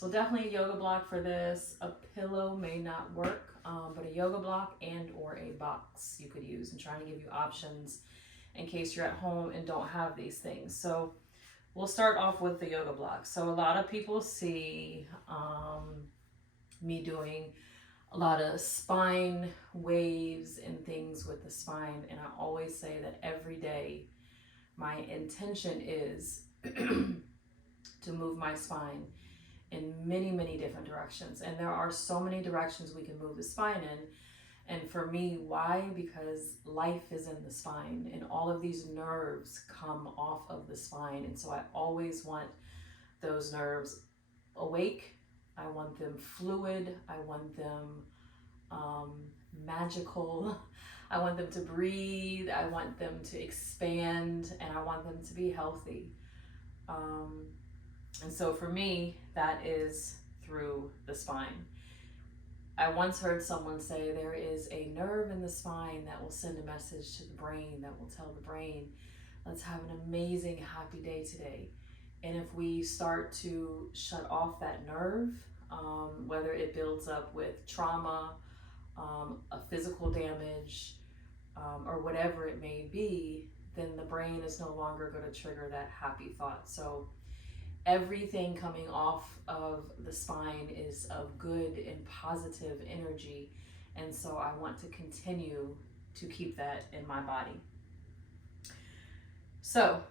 So definitely a yoga block for this. A pillow may not work, but a yoga block and or a box you could use. And trying to give you options in case you're at home and don't have these things. So we'll start off with the yoga block. So a lot of people see me doing a lot of spine waves and things with the spine. And I always say that every day my intention is to move my spine in many, many different directions. And there are so many directions we can move the spine in. And for me, why? Because life is in the spine and all of these nerves come off of the spine. And so I always want those nerves awake. I want them fluid. I want them magical. I want them to breathe. I want them to expand, and I want them to be healthy. And so for me, that is through the spine. I once heard someone say there is a nerve in the spine that will send a message to the brain that will tell the brain, let's have an amazing, happy day today. And if we start to shut off that nerve, whether it builds up with trauma, a physical damage, or whatever it may be, then the brain is no longer going to trigger that happy thought. So everything coming off of the spine is of good and positive energy. And so I want to continue to keep that in my body. So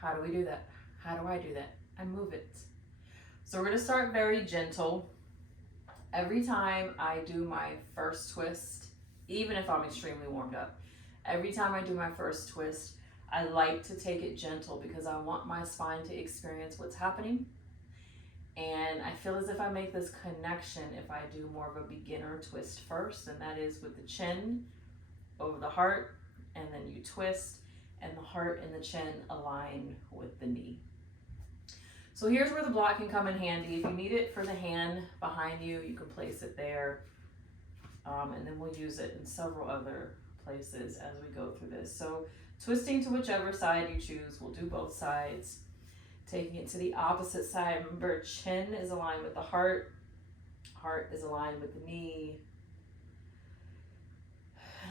how do we do that? How do I do that? I move it. So we're going to start very gentle. Every time I do my first twist, even if I'm extremely warmed up, every time I do my first twist, I like to take it gentle because I want my spine to experience what's happening. And I feel as if I make this connection if I do more of a beginner twist first, and that is with the chin over the heart, and then you twist, and the heart and the chin align with the knee. So here's where the block can come in handy. If you need it for the hand behind you, you can place it there, and then we'll use it in several other places as we go through this. So twisting to whichever side you choose, we'll do both sides. Taking it to the opposite side, remember chin is aligned with the heart, heart is aligned with the knee.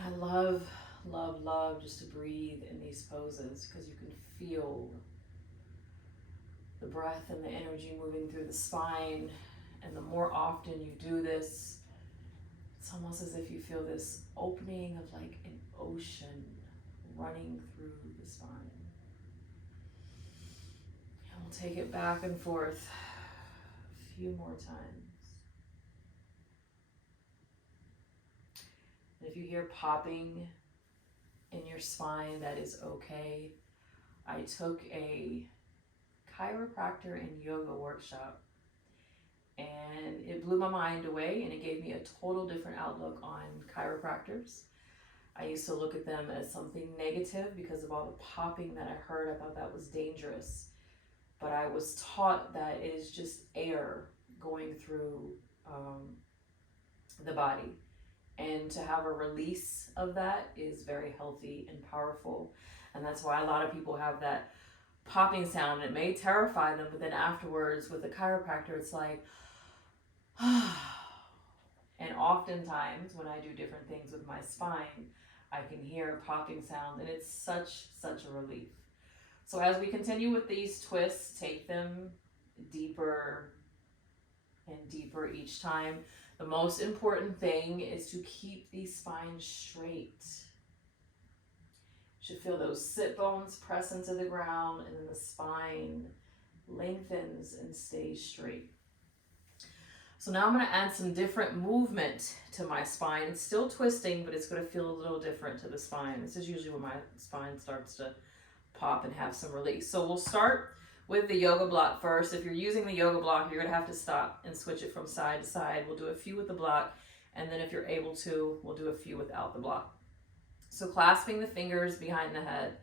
And I love, love, love just to breathe in these poses because you can feel the breath and the energy moving through the spine. And the more often you do this, it's almost as if you feel this opening of like an ocean running through the spine. And we'll take it back and forth a few more times. And if you hear popping in your spine, that is okay. I took a chiropractor and yoga workshop and it blew my mind away, and it gave me a total different outlook on chiropractors. I used to look at them as something negative because of all the popping that I heard. I thought that was dangerous. But I was taught that it is just air going through the body. And to have a release of that is very healthy and powerful. And that's why a lot of people have that popping sound. It may terrify them, but then afterwards with the chiropractor, it's like, and oftentimes when I do different things with my spine, I can hear a popping sound, and it's such a relief. So as we continue with these twists, take them deeper and deeper each time. The most important thing is to keep the spine straight. You should feel those sit bones press into the ground, and then the spine lengthens and stays straight. So now I'm going to add some different movement to my spine. It's still twisting, but it's going to feel a little different to the spine. This is usually when my spine starts to pop and have some release. So we'll start with the yoga block first. If you're using the yoga block, you're going to have to stop and switch it from side to side. We'll do a few with the block, and then if you're able to, we'll do a few without the block. So clasping the fingers behind the head.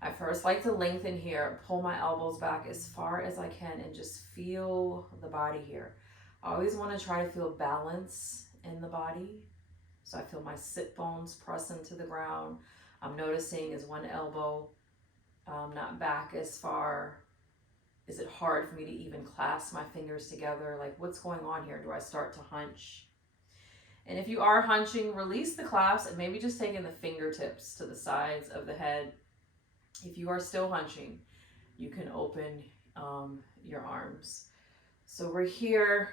I first like to lengthen here, pull my elbows back as far as I can, and just feel the body here. I always want to try to feel balance in the body. So I feel my sit bones press into the ground. I'm noticing is one elbow not back as far Is it hard for me to even clasp my fingers together? Like, what's going on here? Do I start to hunch? And if you are hunching, release the clasp and maybe just taking the fingertips to the sides of the head. If you are still hunching, you can open your arms. So we're here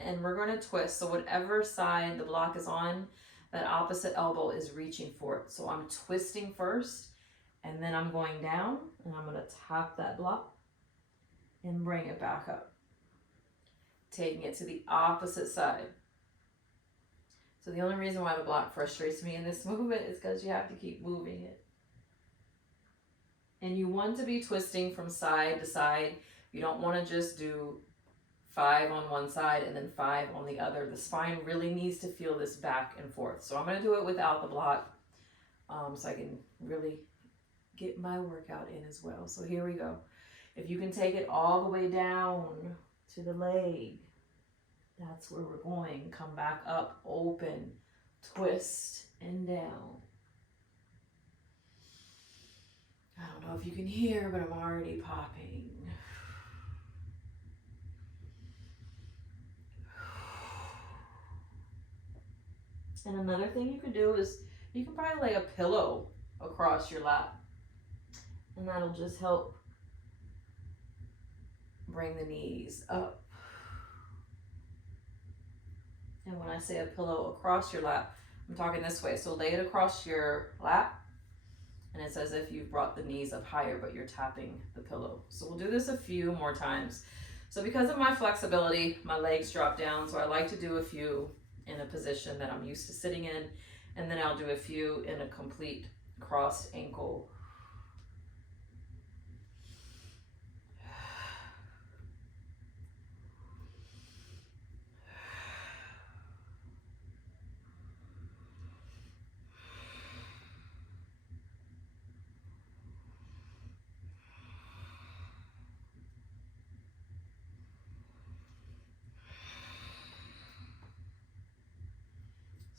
and we're going to twist. So whatever side the block is on, that opposite elbow is reaching for it. So I'm twisting first, and then I'm going down, and I'm going to tap that block and bring it back up. Taking it to the opposite side. So the only reason why the block frustrates me in this movement is because you have to keep moving it. And you want to be twisting from side to side. You don't want to just do 5 on one side and then 5 on the other. The spine really needs to feel this back and forth. So I'm going to do it without the block so I can really get my workout in as well. So here we go. If you can take it all the way down to the leg, that's where we're going. Come back up, open, twist, and down. I don't know if you can hear, but I'm already popping. And another thing you could do is you can probably lay a pillow across your lap, and that'll just help bring the knees up. And when I say a pillow across your lap, I'm talking this way. So lay it across your lap, and it's as if you've brought the knees up higher, but you're tapping the pillow. So we'll do this a few more times. So because of my flexibility, my legs drop down, so I like to do a few in a position that I'm used to sitting in, and then I'll do a few in a complete crossed ankle.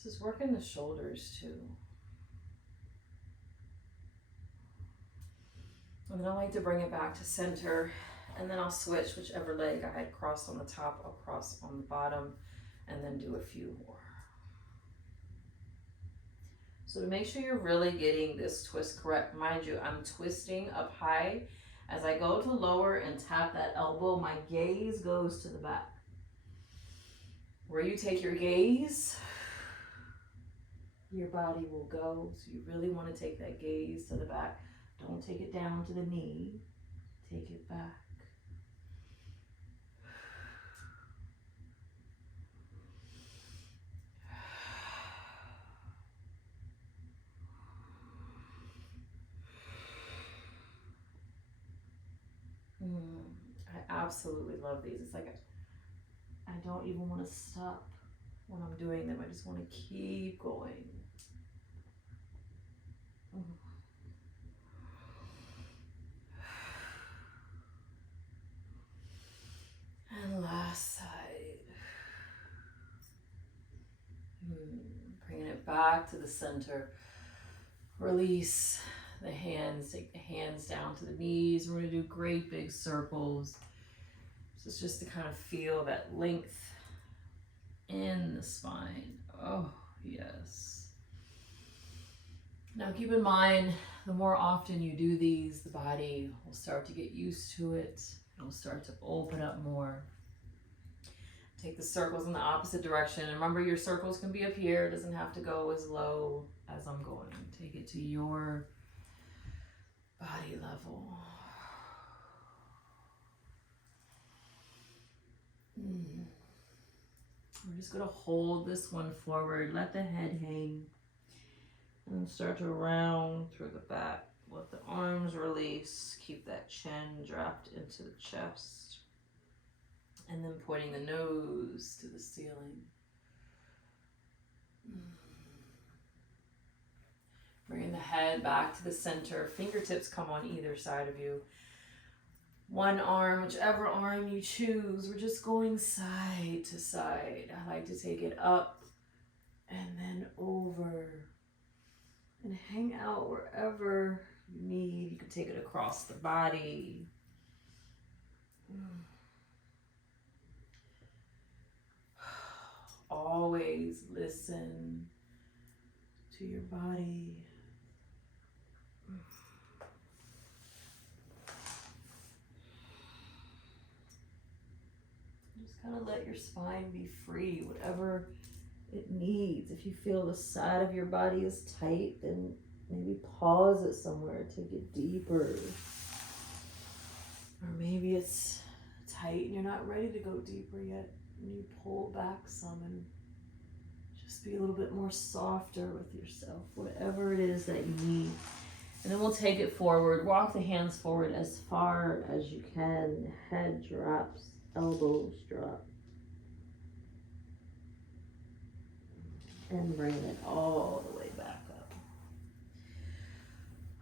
This is working the shoulders too. And then I like to bring it back to center, and then I'll switch whichever leg I had crossed on the top, I'll cross on the bottom, and then do a few more. So to make sure you're really getting this twist correct, mind you, I'm twisting up high. As I go to lower and tap that elbow, my gaze goes to the back. Where you take your gaze, your body will go. So you really want to take that gaze to the back. Don't take it down to the knee. Take it back. I absolutely love these. It's like I don't even want to stop when I'm doing them. I just want to keep going. And last side. Bringing it back to the center. Release the hands. Take the hands down to the knees. We're going to do great big circles. This is just to kind of feel that length in the spine. Oh, yes. Now keep in mind, the more often you do these, the body will start to get used to it. It'll start to open up more. Take the circles in the opposite direction. And remember, your circles can be up here. It doesn't have to go as low as I'm going. Take it to your body level. We're just going to hold this one forward. Let the head hang. And start to round through the back. Let the arms release. Keep that chin dropped into the chest. And then pointing the nose to the ceiling. Bringing the head back to the center. Fingertips come on either side of you. One arm, whichever arm you choose. We're just going side to side. I like to take it up and then over. And hang out wherever you need. You can take it across the body. Always listen to your body. Just kind of let your spine be free, whatever it needs. If you feel the side of your body is tight, then maybe pause it somewhere, take it deeper. Or maybe it's tight and you're not ready to go deeper yet. And you pull back some and just be a little bit more softer with yourself, whatever it is that you need. And then we'll take it forward. Walk the hands forward as far as you can. Head drops, elbows drop. And bring it all the way back up.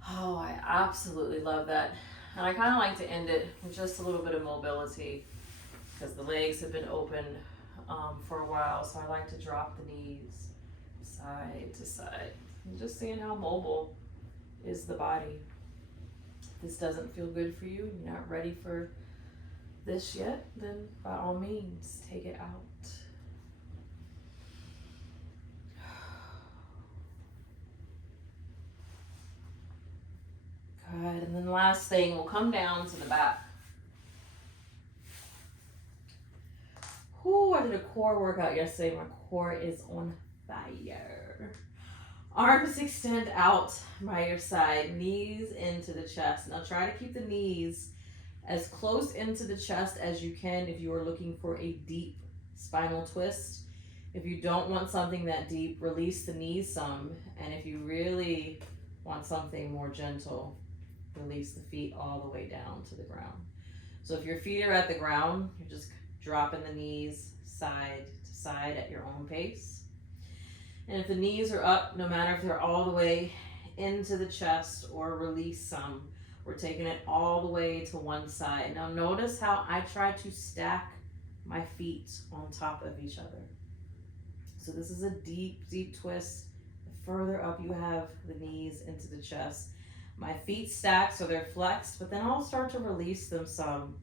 Oh, I absolutely love that. And I kind of like to end it with just a little bit of mobility because the legs have been open for a while. So I like to drop the knees side to side. And just seeing how mobile is the body. If this doesn't feel good for you, you're not ready for this yet, then by all means, take it out. Good, and then the last thing, we'll come down to the back. Whew, I did a core workout yesterday. My core is on fire. Arms extend out by your side, knees into the chest. Now try to keep the knees as close into the chest as you can if you are looking for a deep spinal twist. If you don't want something that deep, release the knees some. And if you really want something more gentle, release the feet all the way down to the ground. So if your feet are at the ground, you're just dropping the knees side to side at your own pace. And if the knees are up, no matter if they're all the way into the chest or release some, we're taking it all the way to one side. Now notice how I try to stack my feet on top of each other. So this is a deep, deep twist. The further up you have the knees into the chest, my feet stack so they're flexed, but then I'll start to release them some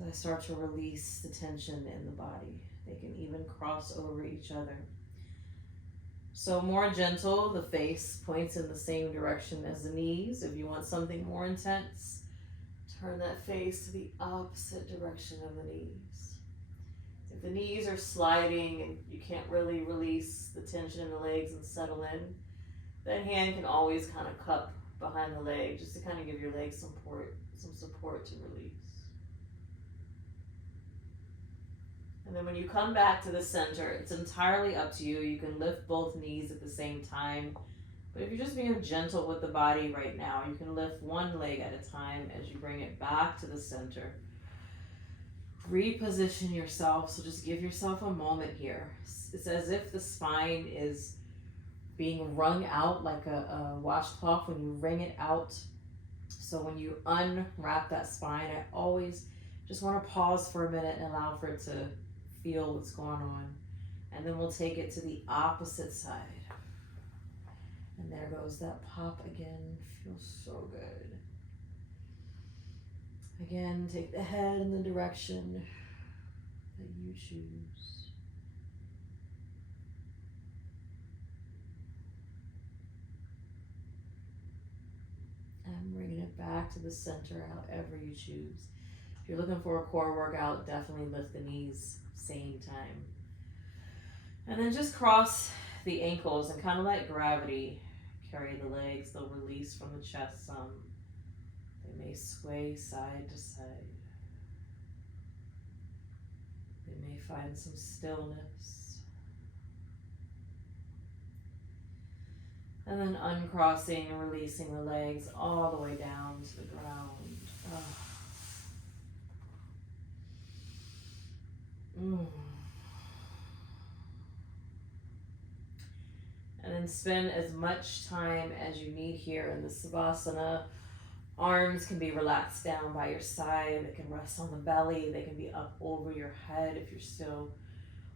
as I start to release the tension in the body. They can even cross over each other. So more gentle, the face points in the same direction as the knees. If you want something more intense, turn that face to the opposite direction of the knees. If the knees are sliding and you can't really release the tension in the legs and settle in, that hand can always kind of cup behind the leg just to kind of give your legs some support to release. And then when you come back to the center, it's entirely up to you. You can lift both knees at the same time. But if you're just being gentle with the body right now, you can lift one leg at a time as you bring it back to the center. Reposition yourself, so just give yourself a moment here. It's as if the spine is being wrung out like a washcloth when you wring it out. So when you unwrap that spine, I always just want to pause for a minute and allow for it to feel what's going on. And then we'll take it to the opposite side. And there goes that pop again. Feels so good. Again, take the head in the direction that you choose. And bringing it back to the center, however you choose. If you're looking for a core workout, definitely lift the knees same time. And then just cross the ankles and kind of let gravity carry the legs. They'll release from the chest some. They may sway side to side. They may find some stillness. And then uncrossing and releasing the legs all the way down to the ground. Oh. And then spend as much time as you need here in the Savasana. Arms can be relaxed down by your side. They can rest on the belly. They can be up over your head if you're still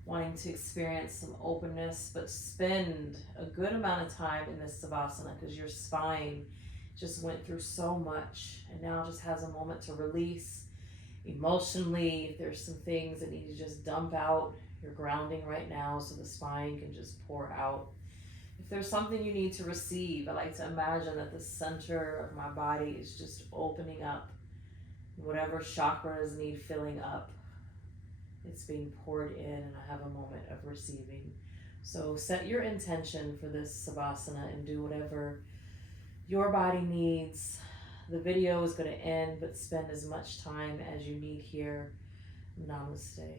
wanting to experience some openness. But spend a good amount of time in this Savasana because your spine just went through so much and now just has a moment to release emotionally, if there's some things that need to just dump out, you're grounding right now so the spine can just pour out. If there's something you need to receive, I like to imagine that the center of my body is just opening up. Whatever chakras need filling up, it's being poured in, and I have a moment of receiving. So set your intention for this Savasana and do whatever your body needs. The video is going to end, but spend as much time as you need here. Namaste.